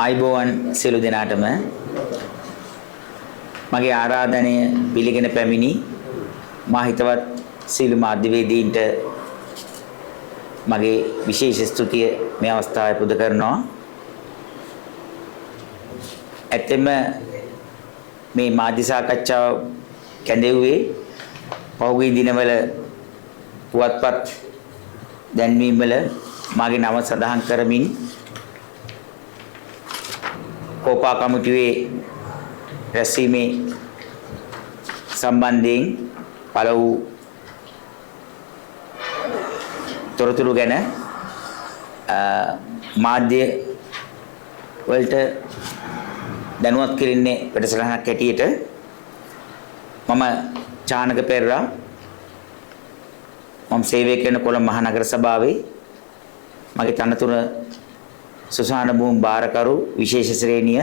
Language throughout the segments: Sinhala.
ආයිබෝවන් සියලු දෙනාටම මගේ ආරාධනය පිළිගෙන පැමිණි මා හිතවත් සියලු මාධ්‍යවේදීන්ට මගේ විශේෂ ස්තුතිය මේ අවස්ථාවේ පුද කරනවා. ඇත්තෙම මේ මාධ්‍ය සාකච්ඡාව කැඳෙව්වේ පහුගිය දිනවල පුවත්පත් දැන්වීම් වල මාගේ නම සඳහන් කරමින් කෝපා කමිටුවේ රැස්වීමේ සම්බන්ධයෙන් පළ වූ තොරතුරු ගැන මාධ්‍ය වලට දැනුවත් කිරින්නේ වැඩසටහනක් හැටියට මම චානක පෙරේරා මම සේවය කරන කොළඹ මහනගර සභාවේ මගේ තනතුර සුසාන භූමි බාරකරු විශේෂ ශ්‍රේණිය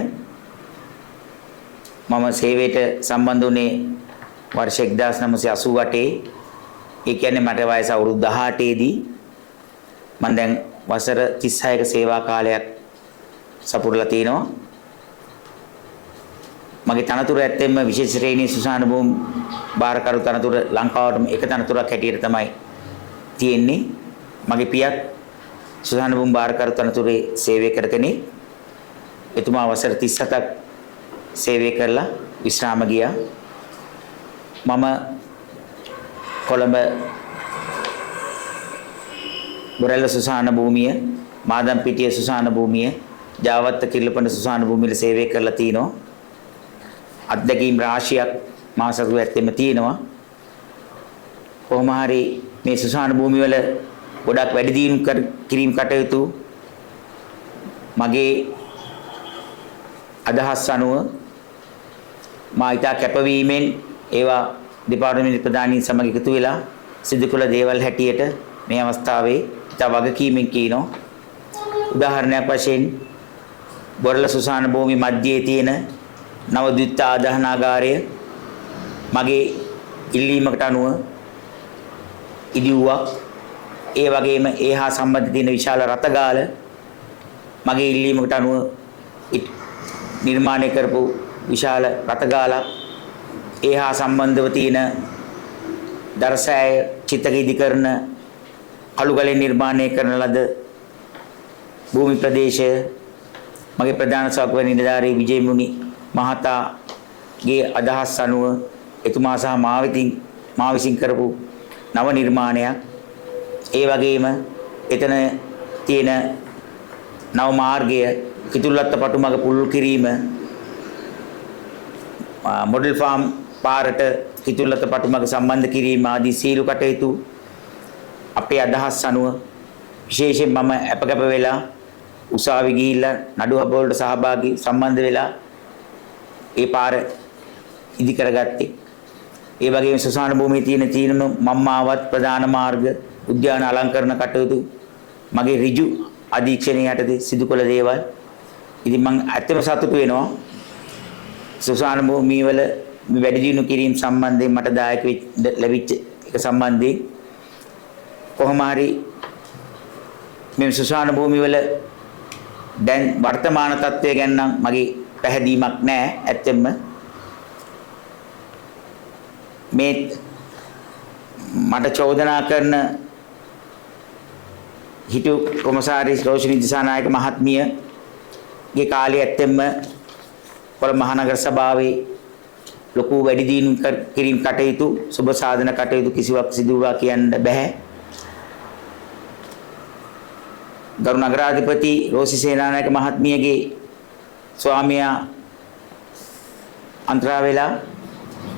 මම සේවයට සම්බන්ධ වුණේ වර්ෂ 1988 ඒ කියන්නේ මට වයස අවුරුදු 18 දී මම දැන් වසර 36ක සේවා කාලයක් සපුරලා තිනවා. මගේ තනතුර ඇත්තෙන්ම විශේෂ ශ්‍රේණියේ සුසාන භූමි බාරකරු තනතුර ලංකාවටම එක තනතුරක් හැටියට තමයි තියෙන්නේ. මගේ පියත් සුසාන භූමි බාරකරු තනතුරේ සේවය කරගෙන එතුමා වසර 37ක් සේවය කරලා විශ්‍රාම ගියා. මම කොළඹ බොරැල්ල සුසාන භූමිය, මාදම්පිටිය සුසාන භූමිය, ජාවත්ත කිල්ලපඬ සුසාන භූමියල සේවය කරලා තිනවා. අත්දැකීම් රාශියක් මා සතුව ඇත්තෙම තියෙනවා. කොහොම හරි මේ සුසාන භූමිවල ගොඩක් වැඩි දියුණු කිරීම කටයුතු මගේ අදහස් අනුව මා ඉතා කැපවීමෙන් ඒවා දෙපාර්තමේන්තු ප්‍රධානීන් සමග එකතු වෙලා සිදු කළ දේවල් හැටියට මේ අවස්ථාවේ ඉතා වගකීමෙන් කියනවා. උදාහරණයක් වශයෙන් බොරළ සුසාන භූමි මැදයේ තියෙන නව ද්විත්ව ආදාහනාගාරය මගේ ඉල්ලීමකට අනුව ඉදිව්වා. ඒ වගේම ඒ හා සම්බන්ධ තියෙන විශාල රතගාල මගේ ඉල්ලීමකට අනුව නිර්මාණය කරපු විශාල රතගාලක් ඒ හා සම්බන්ධව තියෙන දරසෑය චිත්තක ඉදිකරන අලුගලෙන් නිර්මාණය කරන ලද භූමි ප්‍රදේශය මගේ ප්‍රධාන සෞඛ්‍ය නිලධාරී විජේමුනි මහතාගේ අදහස් අනුව එතුමා සහ මා විසින් කරපු නව නිර්මාණයක්. ඒ වගේම එතන තියෙන නව මාර්ගය කිතුල්ලත්ත පටුමග පුළුල් කිරීම මොඩල් ෆාම් පාරට කිතුල්ලත්ත පටුමග සම්බන්ධ කිරීම ආදී සීල කටයුතු අපේ අදහස් අනුව විශේෂයෙන් මම අපකප වෙලා උසාවි ගිහිල්ලා නඩුව වලට සහභාගී සම්බන්ධ වෙලා ඒ පාර ඉදි කරගත්තේ. ඒ වගේම සුසාන භූමියේ තියෙන මම්මාවත් ප්‍රධාන මාර්ග උද්‍යාන අලංකරණ කටයුතු මගේ ඍජු අධීක්ෂණය යටතේ සිදු කළ දේවල්. ඉතින් මම ඇත්තම සතුටු වෙනවා සුසාන භූමිය වල වැඩි දියුණු කිරීම සම්බන්ධයෙන් මට දායක ලැබිච්ච එක සම්බන්ධයෙන් කොහොම හරි මේ සුසාන භූමිය වල දැන් වර්තමාන තත්ත්වය ගැන නම් මගේ පැහැදීමක් නැහැ. ඇත්තෙන්ම මේ මට චෝදනා කරන හිටු කොමසාරිස් රෝෂිනී දිසානායක මහත්මියගේ කාලේ ඇත්තෙන්ම කොළඹ මහනගර සභාවේ ලොකු වැඩි දියුණු කිරීම කටයුතු සුබ සාධන කටයුතු කිසිවක් සිදු වුණා කියන්න බෑ. ගරු නගරාධිපති රෝසි සේනානායක මහත්මියගේ ස්වාමියා අන්තරා වෙලා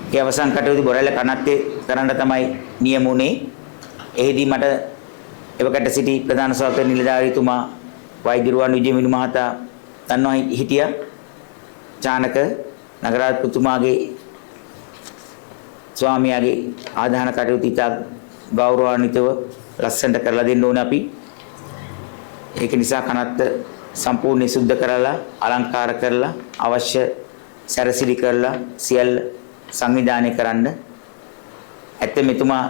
ඒ අවසන් කටයුතු බොරැල්ල කනත්තේ කරන්න තමයි නියම වුණේ. එෙහිදී මට එවකට සිටි ප්‍රධාන සෞඛ්‍ය නිලධාරීතුමා වෛද්‍යරුවන් විජේමිනි මහතා දන්නවා හිටියා. චානක නගරාධිපතිතුමාගේ ස්වාමියාගේ ආදාහන කටයුතු ඉතා ගෞරවාන්විතව ලස්සනට කරලා දෙන්න ඕනේ අපි. ඒක නිසා කනත්ත සම්පූර්ණ සුද්ධ කරලා අලංකාර කරලා අවශ්‍ය සැරසිලි කරලා සියල්ල සංවිධානය කරන්න. ඇත්තම එතුමා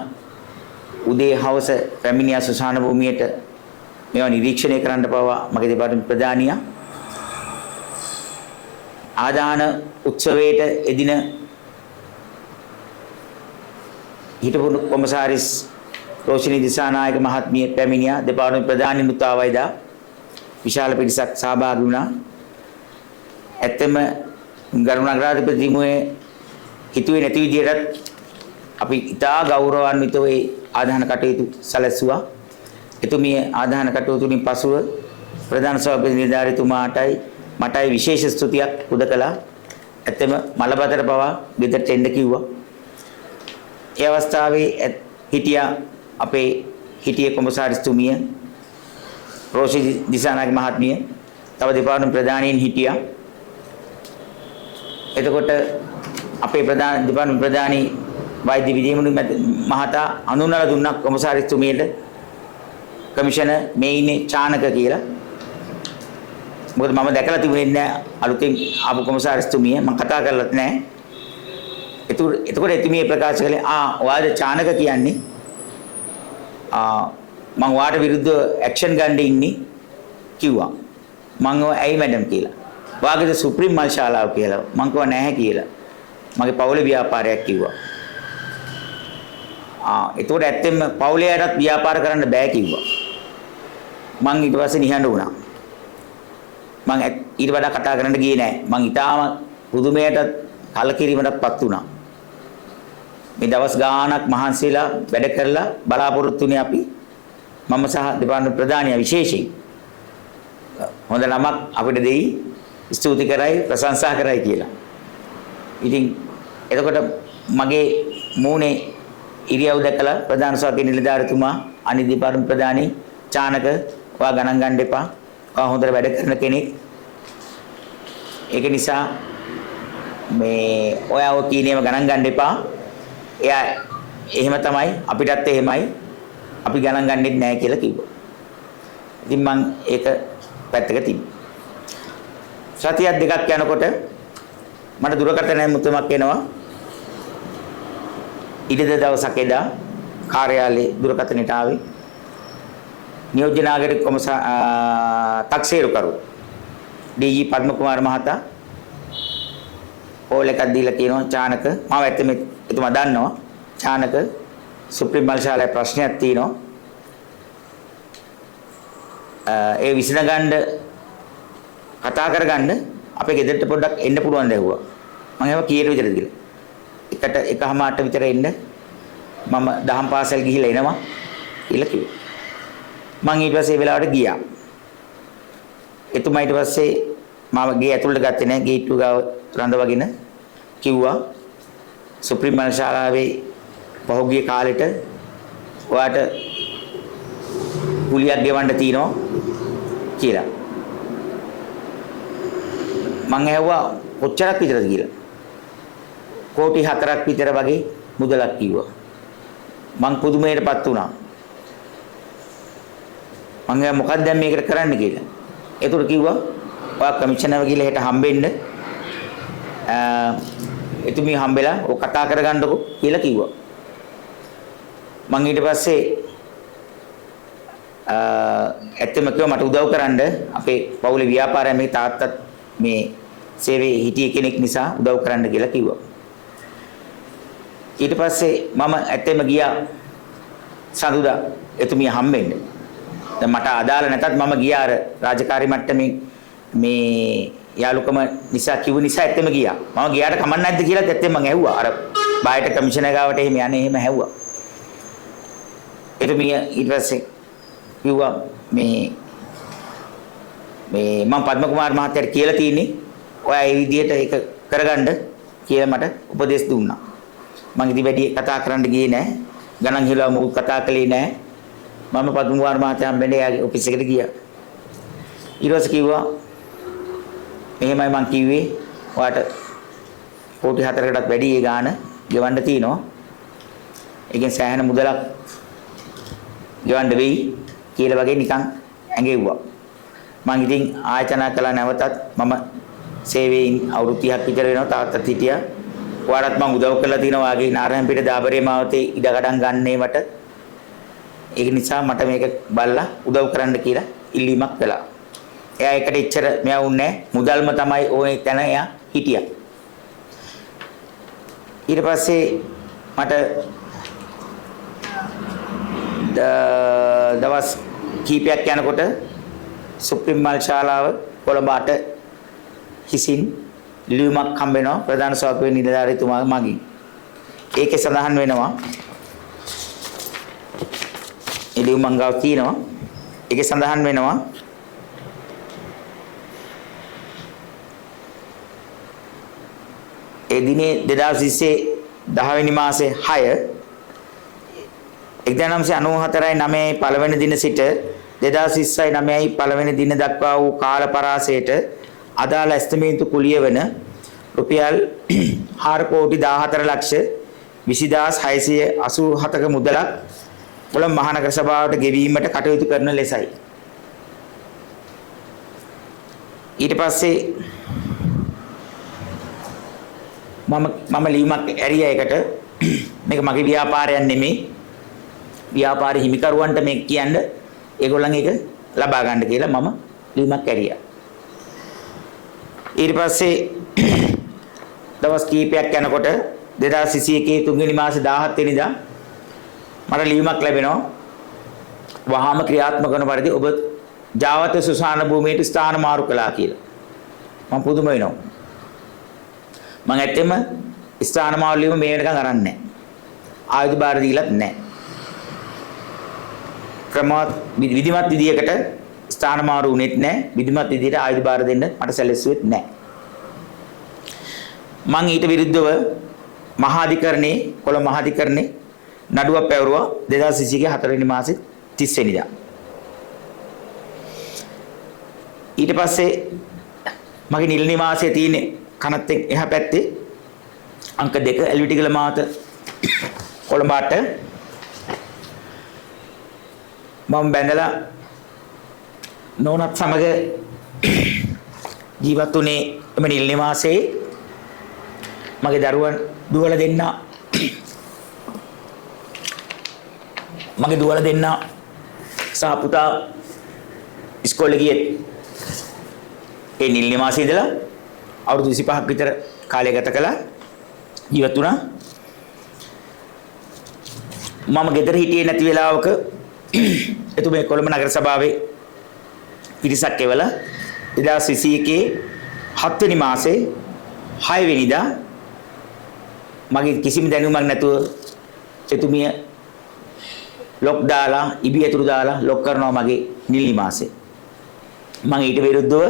උදේ හවස පැමිණියා සුසාන භූමියට මේවා නිරීක්ෂණය කරන්න පවා මගේ දෙපාර්තමේන්තු ප්‍රධානියා. ආදාන උත්සවයට එදින හිටපු කොමසාරිස් රෝෂිනී දිසානායක මහත්මිය පැමිණියා. දෙපාර්තමේන්තු ප්‍රධානීනුත් ආවයිදා විශාල පිරිසක් සහභාගී වුණා. ඇත්තම ගරුණාග්‍රාධිපතිතුමේ හිතුවේ නැති විදිහටත් අපි ඉතා ගෞරවාන්විතව ඒ ආදාන කටයුතු සැලැස්සුවා. එතුමිය ආදාන කටයුතු වලින් පසුව ප්‍රධාන සභාපති නිලධාරීතුමාටයි මටයි විශේෂ ස්තුතියක් පුද කළා. ඇත්තම මලබතර පවා ගෙදරට එන්න කිව්වා. ඒ අවස්ථාවේ හිටියා අපේ හිටියේ කොමසාරිස්තුමිය රෝෂි දිසානායක මහත්මිය තව දෙපාර්තමේන්තු ප්‍රධානීන් හිටියා. එතකොට අපේ දෙපාර්තමේන්තු ප්‍රධානී වෛද්‍ය විජේමුනි මහතා අනුනලා දුන්නා කොමසාරිස්තුමියට කමිෂනර් මේ ඉන්නේ චානක කියලා. මොකද මම දැකලා තිබුණේ නැහැ අලුතෙන් ආපු කොමසාරිස්තුමිය මම කතා කරලත් නැහැ. එතකොට එතුමිය ප්‍රකාශ කළේ ඔයාද චානක කියන්නේ මම වාට විරුද්ධව ඇක්ෂන් ගන්න ඉන්නේ කිව්වා. මම ඇයි මැඩම් කියලා. වාගේද සුප්‍රීම මල් ශාලාව කියලා. මම කිව්වා නැහැ කියලා. මගේ පවුලේ ව්‍යාපාරයක් කිව්වා. එතකොට ඇත්තෙන්ම පවුලේටත් ව්‍යාපාර කරන්න බෑ කිව්වා. මම ඊට පස්සේ නිහඬ වුණා. මම ඊට වඩා කතා කරන්න ගියේ නැහැ. මම ඊටාම පුදුමයටත් කලකිරීමටත්පත් වුණා. මේ දවස් ගාණක් මහන්සිලා වැඩ කරලා බලාපොරොත්තු වෙන්නේ අපි මම සහ දෙපාර්තමේන්තු ප්‍රධානියා විශේෂයෙන් හොඳ නමක් අපිට දෙයි ස්තුති කරයි ප්‍රශංසා කරයි කියලා. ඉතින් එතකොට මගේ මූණේ ඉරියව් දැකලා ප්‍රධාන සභාවේ නිලධාරීතුමා අනිත් දෙපාර්තමේන්තු ප්‍රධානී චානක ඔයා ගණන් ගන්න එපා. ඔයා හොඳට වැඩ කරන කෙනෙක්. ඒක නිසා මේ ඔයා ඔය කීනේම ගණන් ගන්න එපා. එයා එහෙම තමයි අපිටත් එහෙමයි. අපි ගණන් ගන්නෙත් නැහැ කියලා කිව්වා. ඉතින් මම ඒක පැත්තක තිබ්බා. සතියක් දෙකක් යනකොට මට දුරකථන මුතුමක් එනවා. ඊට දවසක් එදා කාර්යාලයේ දුරකථනයට ආවේ. නියෝජ්‍ය නාගරික තක්සේරුකරු ඩී.ජී. පද්ම කුමාර මහතා කෝල් එකක් දීලා කියනවා චානක මම ඇත්තම එතුමා දන්නවා චානක සුප්‍රීම මල් ශාලාවේ ප්‍රශ්නයක් තියෙනවා. ඒ විසඳගන්න කතා කරගන්න අපේ ගෙදරට පොඩ්ඩක් එන්න පුළුවන් දැවුවා. මම ඒවා කීයට විතරද කියලා. එකට එකමාරට විතර එන්න මම දහම් පාසල් ගිහිල්ලා එනවා කියලා කිව්වා. මම ඊට පස්සේ ඒ වෙලාවට ගියා. එතුමා ඊට පස්සේ මම ගේ ඇතුළට ගත්තේ නැහැ. ගේට්ටුව ගාව රඳවගෙන කිව්වා සුප්‍රීම මල් ශාලාවේ පහුගිය කාලෙට ඔයාට කුලියක් ගෙවන්න තියෙනවා කියලා. මම ඇහුවා කොච්චරක් විතරද කියලා. කෝටි 4ක් විතර වගේ මුදලක් කිව්වා. මං පුදුමයටපත් වුණා. මං මොකක්ද දැන් මේකට කරන්න කියලා. ඒතර කිව්වා ඔයා කමිෂනර්ව ගිහලා හෙට හම්බෙන්න. එතුමිය හම්බෙලා ඔය කතා කරගන්නකො කියලා කිව්වා. මං ඊට පස්සේ ඇත්තම කිව්වා මට උදව් කරන්න අපේ පවුලේ ව්‍යාපාරය මේ තාත්තත් මේ සේවයේ හිටිය කෙනෙක් නිසා උදව් කරන්න කියලා කිව්වා. ඊට පස්සේ මම ඇත්තම ගියා සඳුදා එතුමිය හම්බෙන්න. දැන් මට අදාළ නැතත් මම ගියා අර රාජකාරී මට්ටමේ මේ යාළුකම නිසා කිව්ව නිසා ඇත්තම ගියා. මම ගියාට කමක් නැද්ද කියලා ඇත්තම මම ඇහුවා. අර බායට කමිෂනර් ගාවට එහෙම යන්නේ එහෙම ඇහුවා. එතුමිය ඊට පස්සේ කිව්වා මේ මම පද්ම කුමාර මහත්තයාට කියලා තියෙන්නේ ඔයා මේ විදිහට ඒක කරගන්න කියලා මට උපදෙස් දුන්නා. මම ඉතින් වැඩි කතා කරන්න ගියේ නැහැ. ගණන් හිලව මොකක් කතා කළේ නැහැ. මම පද්ම කුමාර මහත්තයා හම්බෙන්න යාගේ ඔෆිස් එකට ගියා. ඊට පස්සේ කිව්වා මෙහෙමයි මං කිව්වේ ඔයාට කෝටි 4කටත් වැඩි ඒ ගාණ ගෙවන්න තියෙනවා. ඒකෙන් සෑහෙන මුදලක් ගෙවන්න වෙයි කියලා වගේ නිකන් ඇඟෙව්වා. මං ඉතින් ආයතන කළා නැවතත් මම සේවයෙන් අවුරුදු 30ක් විතර වෙනවා තාත්තත් හිටියා. ඔයාලත් මං උදව් කරලා තිනවා වාගේ නාරයන්පිට දාබරේ මාවතේ ඉඩකඩම් ගන්නේවට. ඒක නිසා මට මේක බලලා උදව් කරන්න කියලා ඉල්ලීමක් කළා. එයා ඒකට එච්චර මෙයා උන්නේ මුදල්ම තමයි ඕනේ තැන එයා හිටියා. ඊට පස්සේ මට දවස් කීපයක් යනකොට සුප්‍රීම මල් ශාලාව කොළඹට හිසින් ලියුමක් හම්බ වෙනවා ප්‍රධාන සභාවේ නිලධාරීතුමා මගින්. ඒකේ සඳහන් වෙනවා ඒ ලියුම මං ගාව තියෙනවා. ඒකේ සඳහන් වෙනවා ඒ දිනේ 2020 10 වෙනි මාසේ 6 1994 9 පළවෙනි දින සිට 2020 9 පළවෙනි දින දක්වා වූ කාල පරාසයට අදාළ ඇස්තමේන්තු කුලිය වන රුපියල් 4 කෝටි 14 ලක්ෂ 20687ක මුදලක් කොළඹ මහනගර සභාවට ගෙවීමට කටයුතු කරන ලෙසයි. ඊට පස්සේ මම ලියුමක් ඇරිය එකට මේක මගේ ව්‍යාපාරයක් නෙමෙයි. ව්‍යාපාරි හිමිකරුවන්ට මේක කියන්න ඒගොල්ලන් ඒක ලබා ගන්න කියලා මම ලියුමක් ඇරියා. ඊට පස්සේ දවස් කීපයක් යනකොට 2021 තුන්වෙනි මාසේ 17 වෙනිදා මට ලියුමක් ලැබෙනවා වහාම ක්‍රියාත්මක කරන පරිදි ඔබ ජාවත සුසාන භූමියට ස්ථාන මාරු කළා කියලා. මම පුදුම වෙනවා. මම ඇත්තෙම ස්ථාන මාරු ලියුම මේ වෙනකන් අරන් නැහැ. ආයුධ බාර දීලත් නැහැ. ක්‍රමවත් විධිමත් විදියකට ස්ථාන මාරු වුණෙත් නැහැ. විධිමත් විදියට ආයුධ බාර දෙන්න මට සැලසුවෙත් නැහැ. මම ඊට විරුද්ධව මහාධිකරණේ කොළඹ මහාධිකරණේ නඩුවක් පැවරුවා 2021 4 වෙනි මාසේ 30 වෙනිදා. ඊට පස්සේ මගේ නිල නිවාසයේ තියෙන කනත් එහා පැත්තේ අංක 2 එල්විටිගල මාත කොළඹට මම බැඳලා නෝනත් සමග ජීවත් වුණේ එම නිල නිවාසයේ. මගේ දරුවන් දුවල දෙන්න සහ පුතා ඉස්කෝලේ ගියේ ඒ නිල් නිවාසයේ ඉඳලා අවුරුදු 25ක් විතර කාලය ගත කළා. ජීවත් වුණා. මම ගෙදර හිටියේ නැති වෙලාවක එතුමේ කොළඹ නගර සභාවේ පිරිසක් එවලා 2021 7 වෙනි මාසේ 6 වෙනිදා මගේ කිසිම දැනුමක් නැතුව එතුමිය ලොක් දාලා ඉබි ඇතුරු දාලා ලොක් කරනවා මගේ නිල් නිවාසේ. මම ඊට විරුද්ධව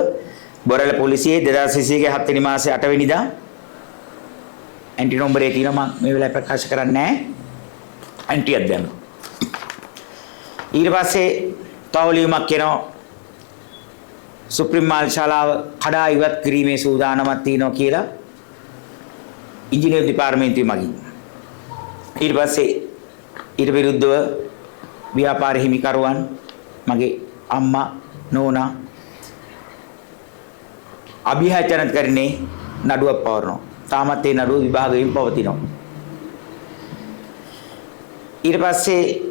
බොරැල්ල පොලිසියේ 2021 7 වෙනි මාසේ 8 වෙනිදා ඇන්ටි නම්බරේ තියෙනවා. මම මේ වෙලාවේ ප්‍රකාශ කරන්නේ නැහැ. ඇන්ටියක් දැම්මා. ඊට පස්සේ තවලියුමක් කියනවා සුප්‍රීම මාල් ශාලාව කඩා ඉවත් කිරීමේ සූදානමක් තියෙනවා කියලා ඉංජිනේරු දෙපාර්තමේන්තුවේ මගින්. ඊට පස්සේ ඊට විරුද්ධව ව්‍යාපාර හිමිකරුවන් මගේ අම්මා නෝනා අභියාචන කරන්නේ නඩුවක් පවරනවා. තාමත් ඒ නඩුව විභාගයෙන් පවතිනවා. ඊට පස්සේ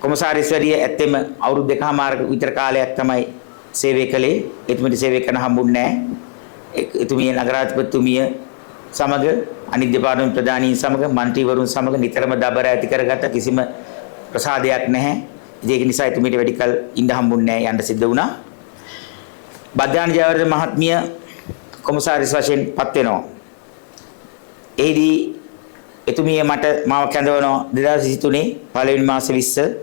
කොමසාරිස්වරිය ඇත්තෙම අවුරුදු 2කමාරක විතර කාලයක් තමයි සේවය කළේ. එතුමිට සේවය කරන්න හම්බුන්නේ නැහැ. එතුමිය නගරාධිපතිතුමිය සමග අනිත් දෙපාර්තමේන්තු ප්‍රධානීන් සමග മന്ത്രിවරුන් සමග නිතරම දබර ඇති කරගත්ත කිසිම ප්‍රසාදයක් නැහැ. ඒක නිසා එතුමිට වැඩි කල ඉඳ හම්බුන්නේ නැහැ. යන්න සිද්ධ වුණා. බද්දාන ජයවර්ධන මහත්මිය කොමසාරිස් වශයෙන් පත් වෙනවා. එහිදී එතුමිය මට මාව කැඳවනවා 2023 පළවෙනි මාසේ 20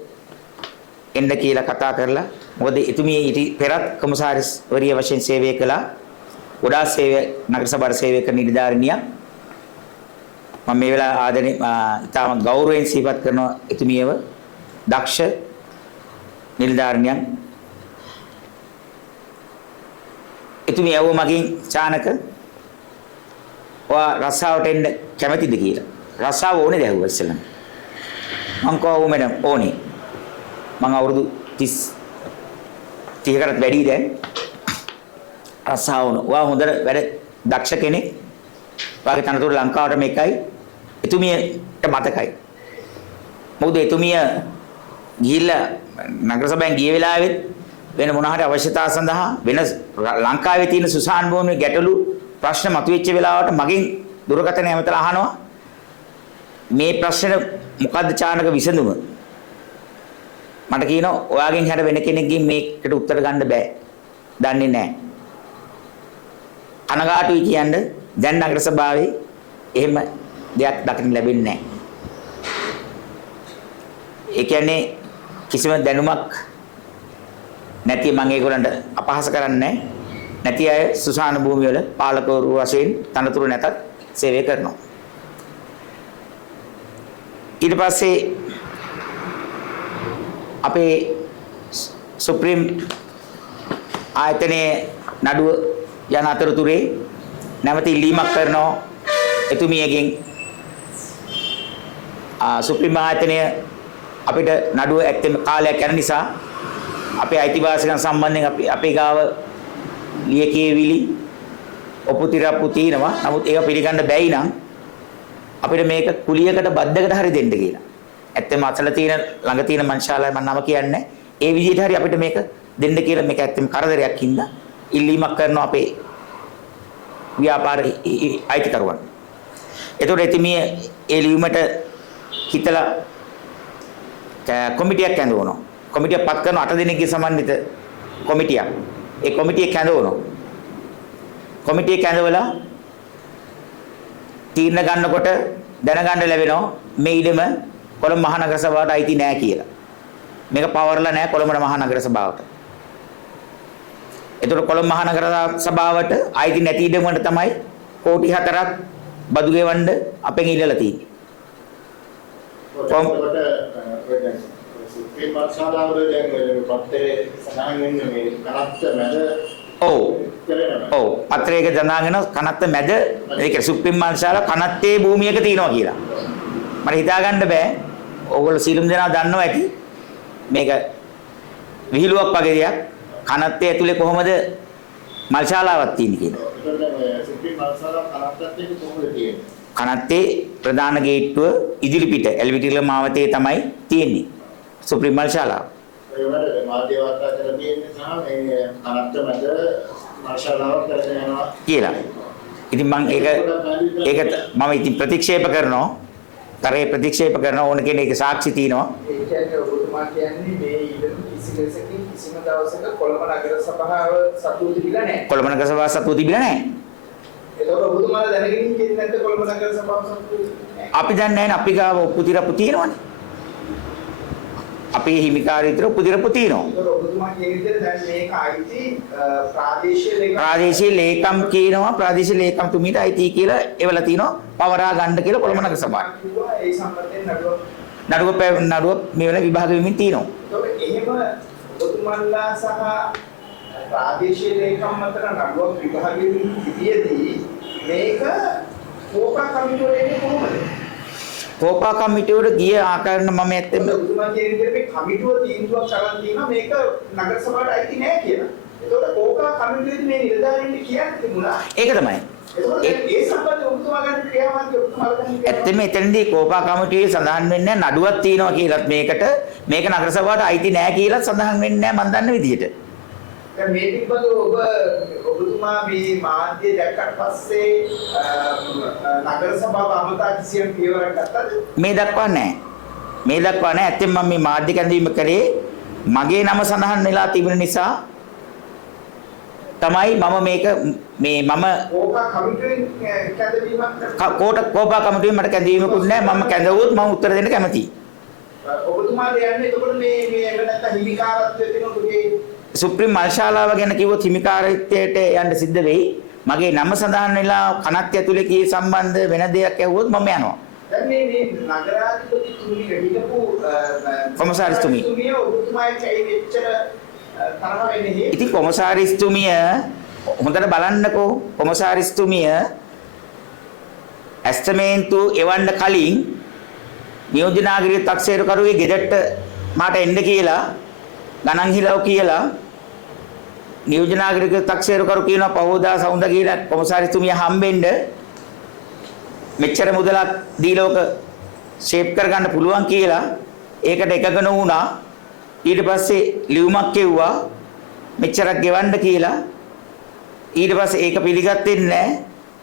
එන්න කියලා කතා කරලා. මොකද එතුමිය ඊට පෙරත් කොමසාරිස් වරිය වශයෙන් සේවය කළා. ගොඩාක් සේවය නගර සභාවේ සේවය කරන නිලධාරිනියක්. මම මේ වෙලාව ආදරේ ඉතාම ගෞරවයෙන් සිහිපත් කරනවා එතුමියව. දක්ෂ නිලධාරිනියක්. එතුමිය යව මගින් චානක ඔයා රස්සාවට එන්න කැමතිද කියලා. රස්සාව ඕනේ දැහුවා ඉස්සෙල්ලා. මං කව මැඩම් ඕනේ. මං අවුරුදු 30කටත් වැඩි දැන්. රස්සාව ඕන. ඔයා හොඳට වැඩ දක්ෂ කෙනෙක්. වාගේ තනතුරු ලංකාවට මේකයි. එතුමියට මතකයි. මොකද එතුමිය ගිහිල්ලා නගර සභාවෙන් ගිය වෙලාවෙත් වෙන මොන හරි අවශ්‍යතාව සඳහා වෙන ලංකාවේ තියෙන සුසාන් භූමියේ ගැටලු ප්‍රශ්න මතුවෙච්ච වෙලාවට මගෙන් දුරකථන ඇමතලා අහනවා මේ ප්‍රශ්නේ මොකද්ද චානක විසඳුම? මට කියනවා ඔයාගෙන් හැර වෙන කෙනෙක්ගෙන් මේකට උත්තර ගන්න බෑ. දන්නේ නැහැ. කනගාටුයි කියන්නේ දැන් නගර සභාවේ එහෙම දෙයක් දකින්න ලැබෙන්නේ නැහැ. ඒ කියන්නේ කිසිම දැනුමක් නැති මම ඒගොල්ලන්ට අපහාස කරන්නේ නැති අය සුසාන භූමිය වල පාලකවරු වශයෙන් තනතුරු නැතත් සේවය කරනවා. ඊට පස්සේ අපේ සුප්‍රීම ආයතනයේ නඩුව යන අතරතුරේ නැවත ඉල්ලීමක් කරනවා එතුමියගෙන් සුප්‍රීම ආයතනය අපිට නඩුව ඇත්තම කාලයක් යන නිසා අපේ අයිතිවාසිකම් සම්බන්ධයෙන් අපේ ගාව ලියකියවිලි ඔපුතිරප්පු තියෙනවා. නමුත් ඒක පිළිගන්න බැයි නම් අපිට මේක කුලියකට බද්දකට හරි දෙන්න කියලා. ඇත්තම අසල තියෙන ළඟ තියෙන මංශාලාවේ මම නම කියන්නේ ඒ විදිහට හරි අපිට මේක දෙන්න කියලා මේක ඇත්තම කරදරයක් හින්දා ඉල්ලීමක් කරනවා අපේ ව්‍යාපාර අයිතිකරුවන්. ඒතකොට එතුමිය ඒ ලියුමට හිතලා කොමිටියක් ඇඳවනවා. කොමිටිය පත් කරන 8 දිනකගේ සමන්විත කොමිටියක්. ඒ කොමිටිය කැඳවනවා. කොමිටිය කැඳවලා තීරණ ගන්නකොට දැනගන්න ලැබෙනවා මේ ඉඩම කොළඹ මහනගර සභාවට අයිති නෑ කියලා. මේක පවර්ලා නෑ කොළඹ මහනගර සභාවට. ඒතකොට කොළඹ මහනගර සභාවට අයිති නැති ඉඩම වලට තමයි කෝටි 4ක් බදු ගෙවන්න අපෙන් ඉල්ලලා තියෙන්නේ. සුප්‍රීම මාර්ශාලාවල දැන් පත්‍රයේ සඳහන් වෙන්නේ මේ කනත්ත මැද ඔව් පත්‍රයක සඳහන් කනත්ත මැද ඒක සුප්‍රීම මාර්ශාලාව කනත්තේ භූමියක තියෙනවා කියලා. මට හිතා ගන්න බෑ. ඕගොල්ලෝ සීලම් දෙනා දන්නවා ඇති. මේක විහිළුවක් වගේ දෙයක්. කනත්තේ ඇතුලේ කොහොමද මාර්ශාලාවක් තියෙන්නේ කියලා. සුප්‍රීම මාර්ශාලාව කනත්තත් එක්ක කොහොමද තියෙන්නේ? කනත්තේ ප්‍රධාන ගේට්ටුව ඉදිරිපිට එල්විටිල මාවතේ තමයි තියෙන්නේ. සුප්‍රීම මාර්ශාලාව. ඒ වල මාධ්‍ය වාර්තා කරලා තියෙන්නේ සහ මේ කනත්ත මැද මාර්ශාලාව කරගෙන යනවා කියලා. ඉතින් මම ඒක මම ඉතින් ප්‍රතික්ෂේප කරනවා. තරේ ප්‍රතික්ෂේප කරන ඕන කෙනෙක් සාක්ෂි තියෙනවා. ඒ කියන්නේ ඔබතුමා කියන්නේ මේ ඉඩම කිසිලෙසකින් කිසිම දවසක කොළඹ නගර සභාව සතුටු තිබිලා නැහැ. කොළඹ නගර සභාව සතුටු තිබිලා නැහැ. ඒතකොට ඔබතුමාලා දැනගෙන ඉන්නේ නැත්නම් කොළඹ නගර සභාව සතුටු නැහැ. අපි දන්නේ නැහැ අපි ගාව උපුතිරපු තියෙනවනේ. අපේ හිමිකාරීතර උපුතිරපු තියෙනවා. ඒතකොට ඔබතුමා කියන විදිහට දැන් මේක අයිති ප්‍රාදේශීය ලේකම් කියනවා ප්‍රාදේශීය ලේකම්තුමීට අයිති කියලා එවලා තිනවා පවරා ගන්න කියලා කොළඹ නගර සභාව. ඒ සම්බන්ධයෙන් නඩුව මේ වෙලාව විභාග වෙමින් තියෙනවා. ඒතකොට එහෙම ඔබතුමාලා සහ ප්‍රාදේශීය ලේකම් අතර නඩුවක් විභාග වෙමින් සිටියේදී මේක කෝපා කමිටුවට එන්නේ කොහොමද? කෝපා කමිටුවට ගිය ආකාරයෙන් මම ඇත්තම ඔබතුමා කියන විදිහට මේ කමිටුව තීන්දුවක් කරන් තියෙනවා මේක නගර සභාවට අයිති නෑ කියලා. ඒතකොට කෝපා කමිටුවේ මේ නිලධාරීන් කියන්නේ තිබුණා. ඒක තමයි. ඒ සම්බන්ධව ඔබතුමා ගන්න ක්‍රියාමාර්ගය ඔබතුමා ගන්න ඇත්තම එතනදී කෝපා කමිටුවේ සඳහන් වෙන්නේ නඩුවක් තියෙනවා කියලාත් මේක නගර සභාවට අයිති නෑ කියලා සඳහන් වෙන්නේ නෑ මම දන්න විදිහට. දැන් මේ පිටබඳ ඔබතුමා මේ මාධ්‍ය දැක්කට පස්සේ නගර සභාව අමතා කිසියම් පියවරක් ගත්තද? මේ දක්වා නෑ. ඇත්තම මම මේ මාධ්‍ය කැඳවීම කරේ මගේ නම සඳහන් වෙලා තිබෙන නිසා තමයි මම මේක මම කෝපා කමිටුවෙන් කැඳවීමක් කෝපා කමිටුවෙන් මට කැඳවීමකුත් නෑ. මම කැඳවුවොත් මම උත්තර දෙන්න කැමතියි. ඔබතුමා දෙන්නේ එතකොට මේ එහෙම නැත්නම් හිමිකාරත්වයේ තියෙන ඔබේ සුප්‍රීම මාර්ශාලාව ගැන කිව්වොත් හිමිකාරීත්වයට යන්න සිද්ධ වෙයි. මගේ නම සඳහන් වෙලා කනත් ඇතුලේ කී සම්බන්ධ වෙන දෙයක් ඇහුවොත් මම යනවා. දැන් මේ නගරාධිපතිතුමි හිටපු කොමසාරිස්තුමිය ඔබතුමාට ඇවිච්චර තරහ වෙන්නේ. ඉතින් කොමසාරිස්තුමිය හොඳට බලන්නකෝ. කොමසාරිස්තුමිය ඇස්තමේන්තු එවන්න කලින් නියෝජ්‍ය නාගරික තක්සේරුකරුගේ ගෙදරට මාට එන්න කියලා ගණන් හිලව කියලා නියෝජ්‍ය නාගරික තක්සේරුකරු කියනවා පහෝදා සවුන්ද කියලා කොමසාරිස්තුමිය හම්බෙන්න මෙච්චර මුදලක් දීලෝක ෂේප් කරගන්න පුළුවන් කියලා ඒකට එකගන වුණා. ඊට පස්සේ ලියුමක් කෙව්වා මෙච්චරක් ගෙවන්න කියලා. ඊට පස්සේ ඒක පිළිගත්තේ නැහැ.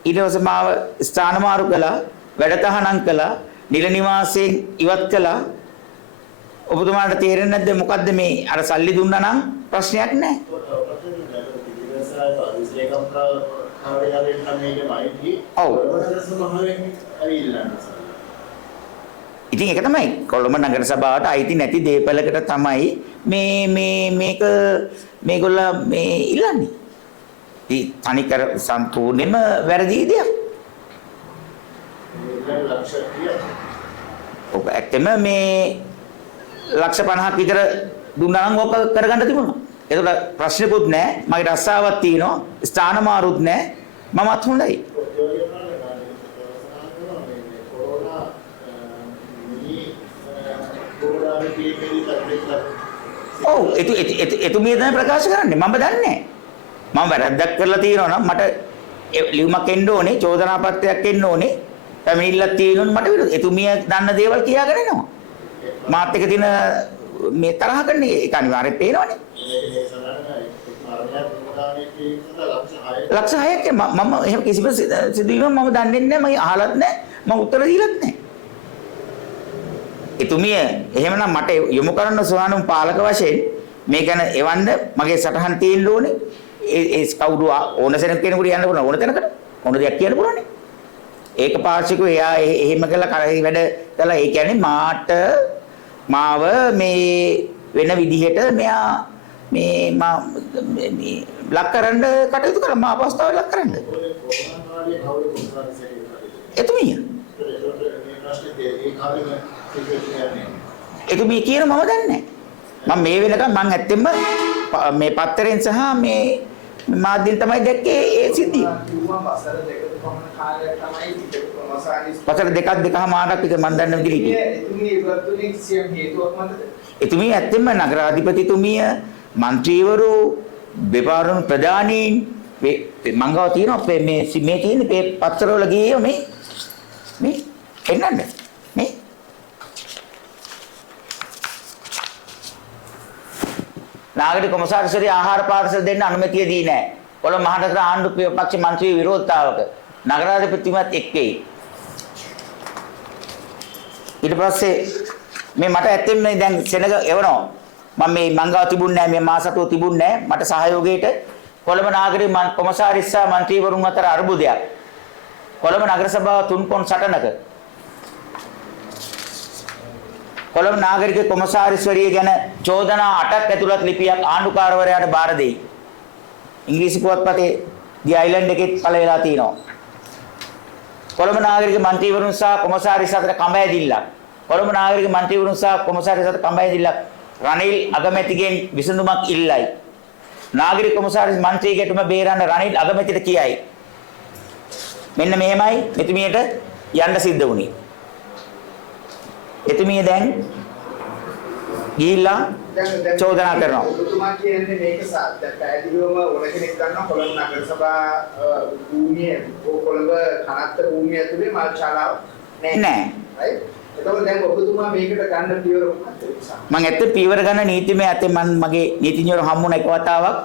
ඊට පස්සේ මාව ස්ථාන මාරු කළා, වැඩතහනම් කළා, නිල නිවාසයෙන් ඉවත් කළා. ඔබතුමාට තේරෙන්නේ නැද්ද මොකද්ද මේ අර සල්ලි දුන්නා නම් ප්‍රශ්නයක් නැහැ. ඔව්. ඉතින් ඒක තමයි කොළඹ නගර සභාවට අයිති නැති දේපලකට තමයි මේක මේගොල්ලෝ මේ ඉල්ලන්නේ. ඉතින් තනිකර සම්පූර්ණයෙන්ම වැරදි දෙයක්. ඔක ඇත්තම මේ ලක්ෂ 50ක් විතර දුන්නා නම් ඕක කරගන්න තිබුණා. ඒකට ප්‍රශ්නකුත් නැහැ. මගේ රස්සාවක් තියෙනවා. ස්ථාන මාරුත් නැහැ. මමත් හොඳයි. ඔව් එතුමිය තමයි ප්‍රකාශ කරන්නේ. මම දන්නේ නැහැ. මම වැරද්දක් කරලා තියෙනවා නම් මට ලියුමක් එන්න ඕනේ, චෝදනා පත්‍රයක් එන්න ඕනේ. පැමිණිල්ලක් තියෙනොත් මට විරුද්ධ. එතුමිය දන්න දේවල් කියාගෙන එනවා. මාත් එක දින මේ තරහ කරන්නේ ඒක අනිවාර්යෙන් පේනවනේ. ලක්ෂ 6ක් මම එහෙම කිසිම සිදුවීමක් මම දන්නේ නැහැ. මම අහලත් නැහැ. මම උත්තර දීලත් නැහැ. එතුමිය එහෙමනම් මට යොමු කරන්න සෝවානුම් පාලක වශයෙන් මේ ගැන එවන්න මගේ සටහන් තියෙන්න ඕනේ. ඒ කවුරු ඕන සෙනෙක් කෙනෙකුට යන්න පුළුවන් ඕන තැනකට. ඕන දෙයක් කියන්න පුළුවන්. ඒක පාර්ශිකව එයා එහෙම කළා කරේ වැඩ කළා. ඒ කියන්නේ මාව මේ වෙන විදිහට මෙයා මේ ලක් කරන්න කටයුතු කරා. මා අවස්ථාව ලක් කරන්න. එතුමිය එතුමිය කියන මම දන්නේ නැහැ. මම මේ වෙනකම් මම ඇත්තෙන්ම මේ පත්තරෙන් සහ මේ මාධ්‍යෙන් තමයි දැක්කේ ඒ සිද්ධිය. වසර දෙකමාරක් විතර මම දන්න විදිහට. එතුමිය ඇත්තෙන්ම නගරාධිපතිතුමිය, മന്ത്രിවරු, දෙපාර්තමේන්තු ප්‍රධානීන් මං ගාව තියෙනවා මේ තියෙන මේ පත්තරවල ගියේ මේ එන්නන්න මේ නාගරික කොමසාරිස්වරිය ආහාර පාර්සල් දෙන්න අනුමැතිය දී නැහැ. කොළඹ මහනගර ආණ්ඩු පක්ෂ മന്ത്രി විරෝධතාවක නගරාධිපතිතුමාත් එක්කේ. ඊට පස්සේ මේ මට ඇත්තෙම දැන් සෙනග එවනවා. මම මේ මංගාව තිබුණේ නැහැ, මේ මාසතුව තිබුණේ නැහැ. මට සහයෝගයට කොළඹ නාගරික කොමසාරිස් සහ മന്ത്രിවරුන් අතර අර්බුදයක්. කොළඹ නගර සභාව 3 සටනක කොළඹ නාගරික කොමසාරිස්වරිය ගැන චෝදනා 8ක් ඇතුළත් ලිපියක් ආණ්ඩුකාරවරයාට බාර දෙයි. ඉංග්‍රීසි පුවත්පතේ දී අයිලන්ඩ් එකේ පළ වෙලා තියෙනවා. කොළඹ නාගරික മന്ത്രിවරුන් සහ කොමසාරිස් අතර කඹ කොළඹ නාගරික മന്ത്രിවරුන් සහ කොමසාරිස් අතර කඹ රනිල් අගමැතිගෙන් විසඳුමක් ඉල්ලයි. නාගරික කොමසාරිස් മന്ത്രി ගැටුම බේරන්න රනිල් අගමැතිට කියයි. මෙන්න මෙහෙමයි එතුමියට යන්න සිද්ධ වුණේ. එතුමිය දැන් ගිහිල්ලා චෝදනා කරනවා. ඔබතුමා කියන්නේ මේක පැහැදිලිවම ඕන කෙනෙක් ගන්නවා කොළඹ නගර සභා භූමිය කොළඹ කනත්ත භූමිය ඇතුලේ මාර්ශාලාව නැහැ. එතකොට දැන් ඔබතුමා මේකට ගන්න පියවර මොකක්ද? මම ඇත්ත පියවර ගන්න නීතිමය ඇත්තේ මගේ නීතිඥවරු හම්බුණ එක වතාවක්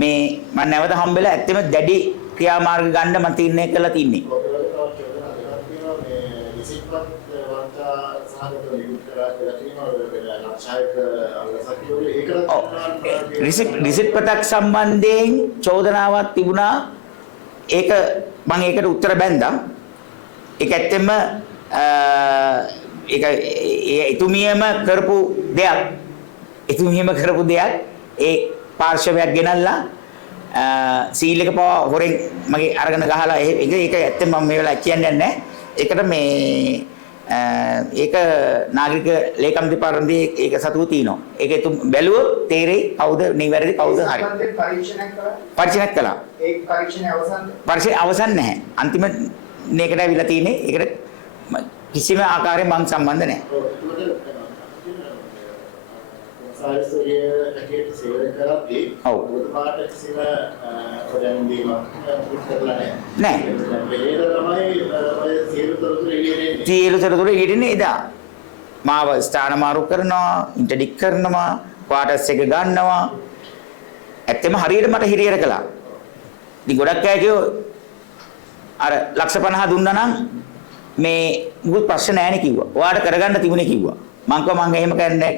මේ මම නැවත හම්බෙලා ඇත්තම දැඩි ක්‍රියාමාර්ග ගන්න මම තීරණය කළා තින්නේ. රිසිට් පතක් සම්බන්ධයෙන් චෝදනාවක් තිබුණා. ඒක මම ඒකට උත්තර බැන්දා. ඒක ඇත්තෙම ඒක එතුමියම කරපු දෙයක්. ඒ පාර්ශවයක් ගෙනල්ලා සීල් එක පවා හොරෙන් මගේ අරගෙන ගහලා ඒක ඇත්තෙම මම මේ වෙලාව කියන්නේ නැහැ. ඒකට මේ ඒක නාගරික ලේකම් දෙපාර්තමේන්තුවේ ඒක සතුව තියෙනවා. ඒක බැලුවොත් තේරෙයි කවුද නිවැරදි කවුද හරි. පරීක්ෂණයක් කළා. ඒ පරීක්ෂණය අවසන් නැහැ. අන්තිම මේකට අවිලා තියෙන්නේ. ඒකට කිසිම ආකාරයෙන් මම සම්බන්ධ නැහැ. සියලු තොරතුරු එළියෙන්නේ එදා. මාව ස්ථාන මාරු කරනවා, ඉන්ටර්ඩික් කරනවා, ක්වාටර්ස් එක ගන්නවා. ඇත්තම හරියට මට හිරියර කළා. ඉතින් ගොඩක් අය කියෝ අර ලක්ෂ 50 දුන්නා නම් මේ මුකුත් ප්‍රශ්න නැහැ නේ කිව්වා. ඔයාලට කරගන්න තිබුණේ කිව්වා. මං කිව්වා මං එහෙම කරන්නේ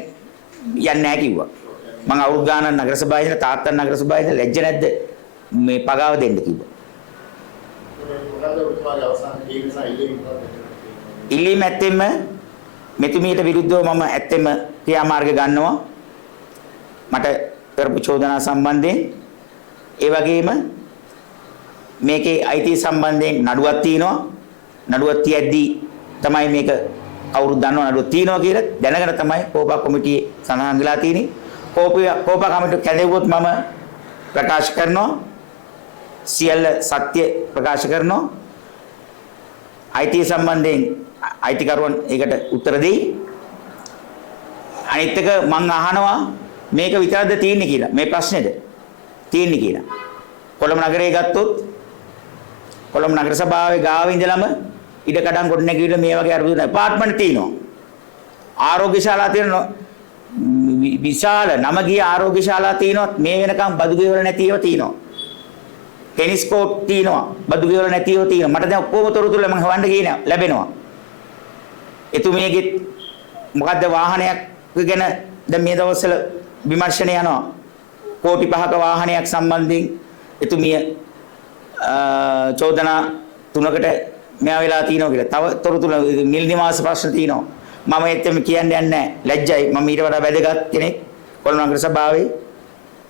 යන්නේ නැහැ කිව්වා. මං අවුරුදු ගානක් නගර සභාවේ ඉඳලා තාත්තා නගර සභාවේ ඉඳලා ලැජ්ජ නැද්ද මේ පගාව දෙන්න කිව්වා. ඉල්ලීම ඇත්තෙම මෙතුමියට විරුද්ධව මම ඇත්තෙම ක්‍රියාමාර්ග ගන්නවා. මට කරපු චෝදනා සම්බන්ධයෙන් ඒ වගේම මේකේ අයිතිය සම්බන්ධයෙන් නඩුවක් තියෙනවා. නඩුවක් තියද්දී තමයි මේක කවුරුත් දන්නව නඩුවක් තියෙනවා කියලා දැනගෙන තමයි කෝපා කොමිටියේ සඳහන් වෙලා තියෙන්නේ. කෝපා කමිටුව කැඳවුවොත් මම ප්‍රකාශ කරනවා. සියල්ල සත්‍ය ප්‍රකාශ කරනවා. අයිතිය සම්බන්ධයෙන් අයිතිකරුවන් ඒකට උත්තර දෙයි. අනිත් එක මම අහනවා මේක විතරද තියෙන්නේ කියලා. මේ ප්‍රශ්නේද තියෙන්නේ කියලා. කොළඹ නගරයේ ගත්තොත් කොළඹ නගර සභාවේ ගාව ඉඳලම ඉඩකඩම් ගොඩනැගිල්ල මේ වගේ අරුදු ඇපාර්ට්මන්ට් තියෙනවා. ආරෝග්‍ය ශාලා තියෙනවා. විශාල නම ගිය ආරෝග්‍ය ශාලා තියෙනවා. මේ වෙනකම් බදු ගෙවල නැතිව තියෙනවා. ටෙනිස් කෝට් තියෙනවා. බදු ගෙවල නැතිව තියෙනවා. මට දැන් ඔක්කොම තොරතුරු මම හොයන්න ගියේ ලැබෙනවා. එතුමියගේ මොකද්ද වාහනයක් ගැන දැන් මේ දවස්වල විමර්ශන යනවා. කෝටි 5ක වාහනයක් සම්බන්ධයෙන් එතුමිය චෝදනා 3කට මෙයා වෙලා තියෙනවා කියලා. තව තොරතුරු නිල් නිවාස ප්‍රශ්න තියෙනවා. මම එතෙම කියන්නේ නැහැ. ලැජ්ජයි. මම ඊට වඩා වැදගත් කෙනෙක්. කොළඹ නගර සභාවේ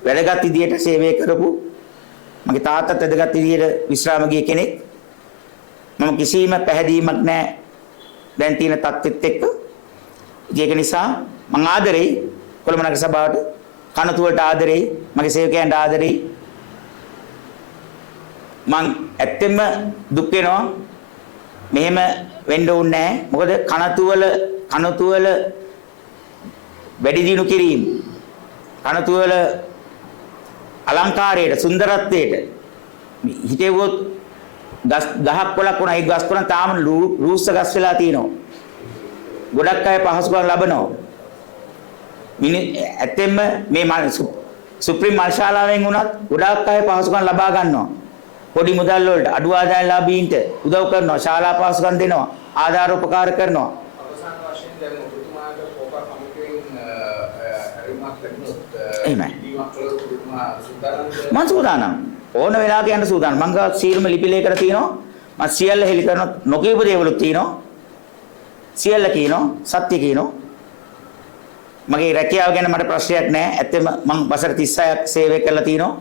වැදගත් විදියට සේවය කරපු මගේ තාත්තත් වැදගත් විදියට විශ්‍රාම ගිය කෙනෙක්. මම කිසිම පැහැදීමක් නැහැ දැන් තියෙන තත්ත්වෙත් එක්ක. ඒක නිසා මම ආදරෙයි කොළඹ නගර සභාවට, කනතුවලට ආදරෙයි, මගේ සේවකයන්ට ආදරෙයි. මං ඇත්තෙන්ම දුක් වෙනවා. මෙහෙම වෙන්න ඕනේ නැහැ. මොකද කනතුවල වැඩි දියුණු කිරීම, කනතුවල අලංකාරයට, සුන්දරත්වයට හිතෙවොත් ගහක් කොලක් වුණා. ඒ ගස් කොලන් තාම රූස්ස ගස් වෙලා තියෙනවා. ගොඩක් අය පහසුකම් ලබනවා. ඇත්තෙන්ම මේ සුප්‍රීම මල් ශාලාවෙන් වුණත් ගොඩක් අය පහසුකම් ලබා ගන්නවා. පොඩි මුදල් වලට අඩු ආදායම්ලාභීන්ට උදව් කරනවා, ශාලා පහසුකම් දෙනවා, ආධාර උපකාර කරනවා. අවසාන වශයෙන් දැන් ඔබතුමාට කෝපා කමිටුවෙන් හරිමත් ලැබුණොත් එහෙමයි. මම සූදානම්. ඕන වෙලාවක යන්න සූදානම්. මම ගා සීලම ලිපිලයකට තියෙනවා. මම සියල්ල හෙලි කරන නොකියපු දේවලුත් තියෙනවා. සියල්ල කියනවා, සත්‍ය කියනවා. මගේ රැකියාව ගැන මට ප්‍රශ්නයක් නැහැ. ඇත්තම මම වසර 36ක් සේවය කළා තියෙනවා.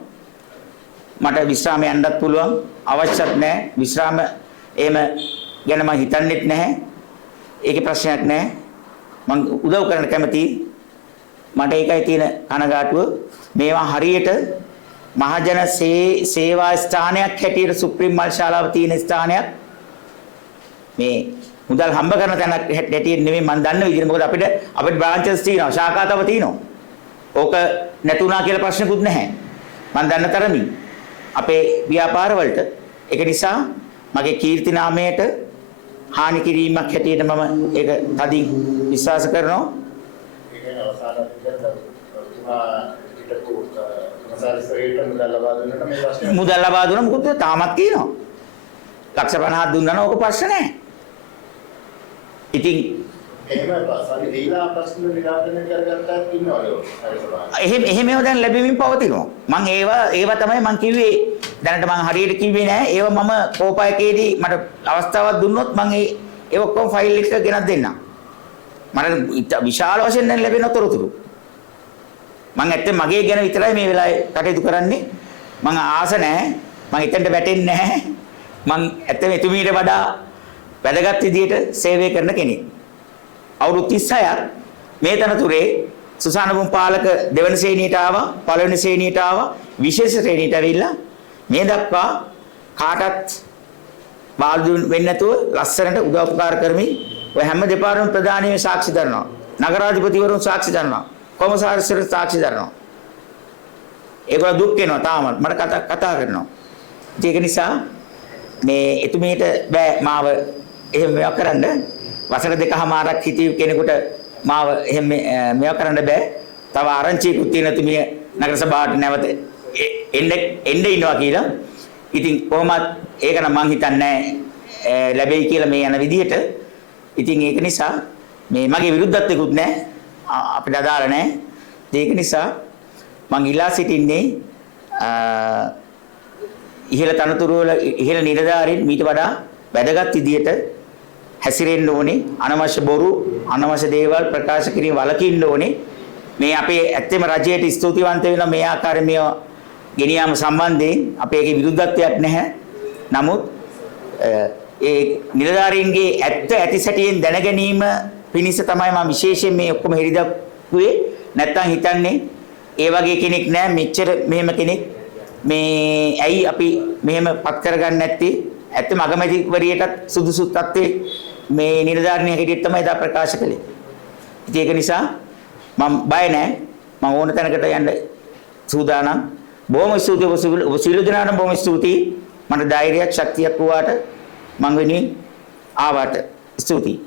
මට විශ්‍රාම යන්නත් පුළුවන්. අවශ්‍යත් නැහැ. විශ්‍රාම එහෙම ගැන මම හිතන්නේත් නැහැ. ඒකේ ප්‍රශ්නයක් නැහැ. මම උදව් කරන්න කැමතියි. මට ඒකයි තියෙන කනගාටුව. මේවා හරියට මහජන සේවා ස්ථානයක් හැටියට සුප්‍රීම මල් ශාලාව තියෙන ස්ථානයක් මේ මුදල් හම්බ කරන තැනක් හැටියට නෙමෙයි මම දන්න විදිහට. මොකද අපිට බ්‍රාන්චස් තියෙනවා, ශාඛා තව තියෙනවා. ඕක නැතුණා කියලා ප්‍රශ්නකුත් නැහැ. මම දන්න තරමින් අපේ ව්‍යාපාර වලට. ඒක නිසා මගේ කීර්ති නාමයට හානි කිරීමක් හැටියට මම ඒක තදින් විශ්වාස කරනවා. ඒකෙන් අවසාන මුදල් ලබා දුන්නා මොකද තාමත් කියනවා. ලක්ෂ 50ක් දුන්නා නම් ඕක ප්‍රශ්න නැහැ. ඉතින් එහෙම සල්ලි දීලා ප්‍රශ්න නිරාකරණය කරගත්තාත් ඉන්නවලු. එහෙම දැන් ලැබෙමින් පවතිනවා. මම ඒවා තමයි මම කිව්වේ. දැනට මම හරියට කිව්වේ නෑ. ඒව මම කෝපා එකේදී මට අවස්ථාවක් දුන්නොත් මම ඒ ඔක්කොම ෆයිල් එක ගෙනත් දෙන්නම්. මට විශාල වශයෙන් දැන් ලැබෙන තොරතුරු. මම ඇත්තට මගේ ගැන විතරයි මේ වෙලාවේ කටයුතු කරන්නේ. මම ආස නැහැ. මම එතනට වැටෙන්නේ නැහැ. මම ඇත්තට එතුමීට වඩා වැදගත් විදියට සේවය කරන කෙනෙක්. අවුරුදු 36ක් මේ තනතුරේ සුසාන බුම්පාලක දෙවන ශ්‍රේණියට ආවා, පළවෙනි ශ්‍රේණියට ආවා, විශේෂ ශ්‍රේණියට ඇවිල්ලා මේ දක්වා කාටත් බාල්දු වෙන්නේ නැතුව ලස්සනට උදව් උපකාර කරමින් ඔය හැම දෙපාරම ප්‍රධානීව සාක්ෂි දරනවා. නගරාධිපතිවරුන් සාක්ෂි දරනවා. කොමසාරිස්වරු සාක්ෂි දරනවා. ඒගොල්ලෝ දුක් වෙනවා තාමත් මට කතා කරනවා. ඒක නිසා මේ එතුමියට බෑ මාව එහෙම මේවා කරන්න. වසර දෙකමාරක් හිටිය කෙනෙකුට මාව එහෙම මේවා කරන්න බෑ. තව ආරංචියකුත් තියෙන එතුමිය නගර සභාවට නැවත එන්න ඉන්නවා කියලා. ඉතින් කොහොමත් ඒක නම් මං හිතන්නේ ලැබෙයි කියලා මේ යන විදිහට. ඉතින් ඒක නිසා මේ මගේ විරුද්ධත්වයක්වත් නැහැ. අපිට අදාළ නැහැ. ඒක නිසා මං ඉල්ලා සිටින්නේ ඉහළ තනතුරු වල ඉහළ නිලධාරීන් මීට වඩා වැදගත් විදියට හැසිරෙන්න ඕනේ. අනවශ්‍ය බොරු අනවශ්‍ය දේවල් ප්‍රකාශ කිරීම වළකින්න ඕනේ. මේ අපේ ඇත්තම රජයට ස්තුතිවන්ත වෙන මේ ආකාරයේ මේ ගෙනියාම සම්බන්ධයෙන් අපේ ඒකේ විරුද්ධත්වයක් නැහැ. නමුත් ඒ නිලධාරීන්ගේ ඇත්ත ඇති සැටියෙන් දැන ගැනීම පිණිස තමයි මම විශේෂයෙන් මේ ඔක්කොම හෙළිදක්ුවේ. නැත්තම් හිතන්නේ ඒ වගේ කෙනෙක් නෑ මෙච්චර මෙහෙම කෙනෙක් මේ ඇයි අපි මෙහෙම පත් කරගන්නේ නැත්තේ? ඇත්තම අගමැතිවරියටත් සුදුසු තත්ත්වේ මේ නිලධාරිනිය හැටියට තමයි දා ප්‍රකාශ කළේ. ඉතින් ඒක නිසා මම බය නෑ. මම ඕන තැනකට යන්න සූදානම්. බොහොම ස්තුතියි ඔබ සියලු දෙනාටම බොහොම ස්තුතියි. මට ධෛර්යයක් ශක්තියක් වුණාට මං වෙනුවෙන් ආවට ස්තුතියි.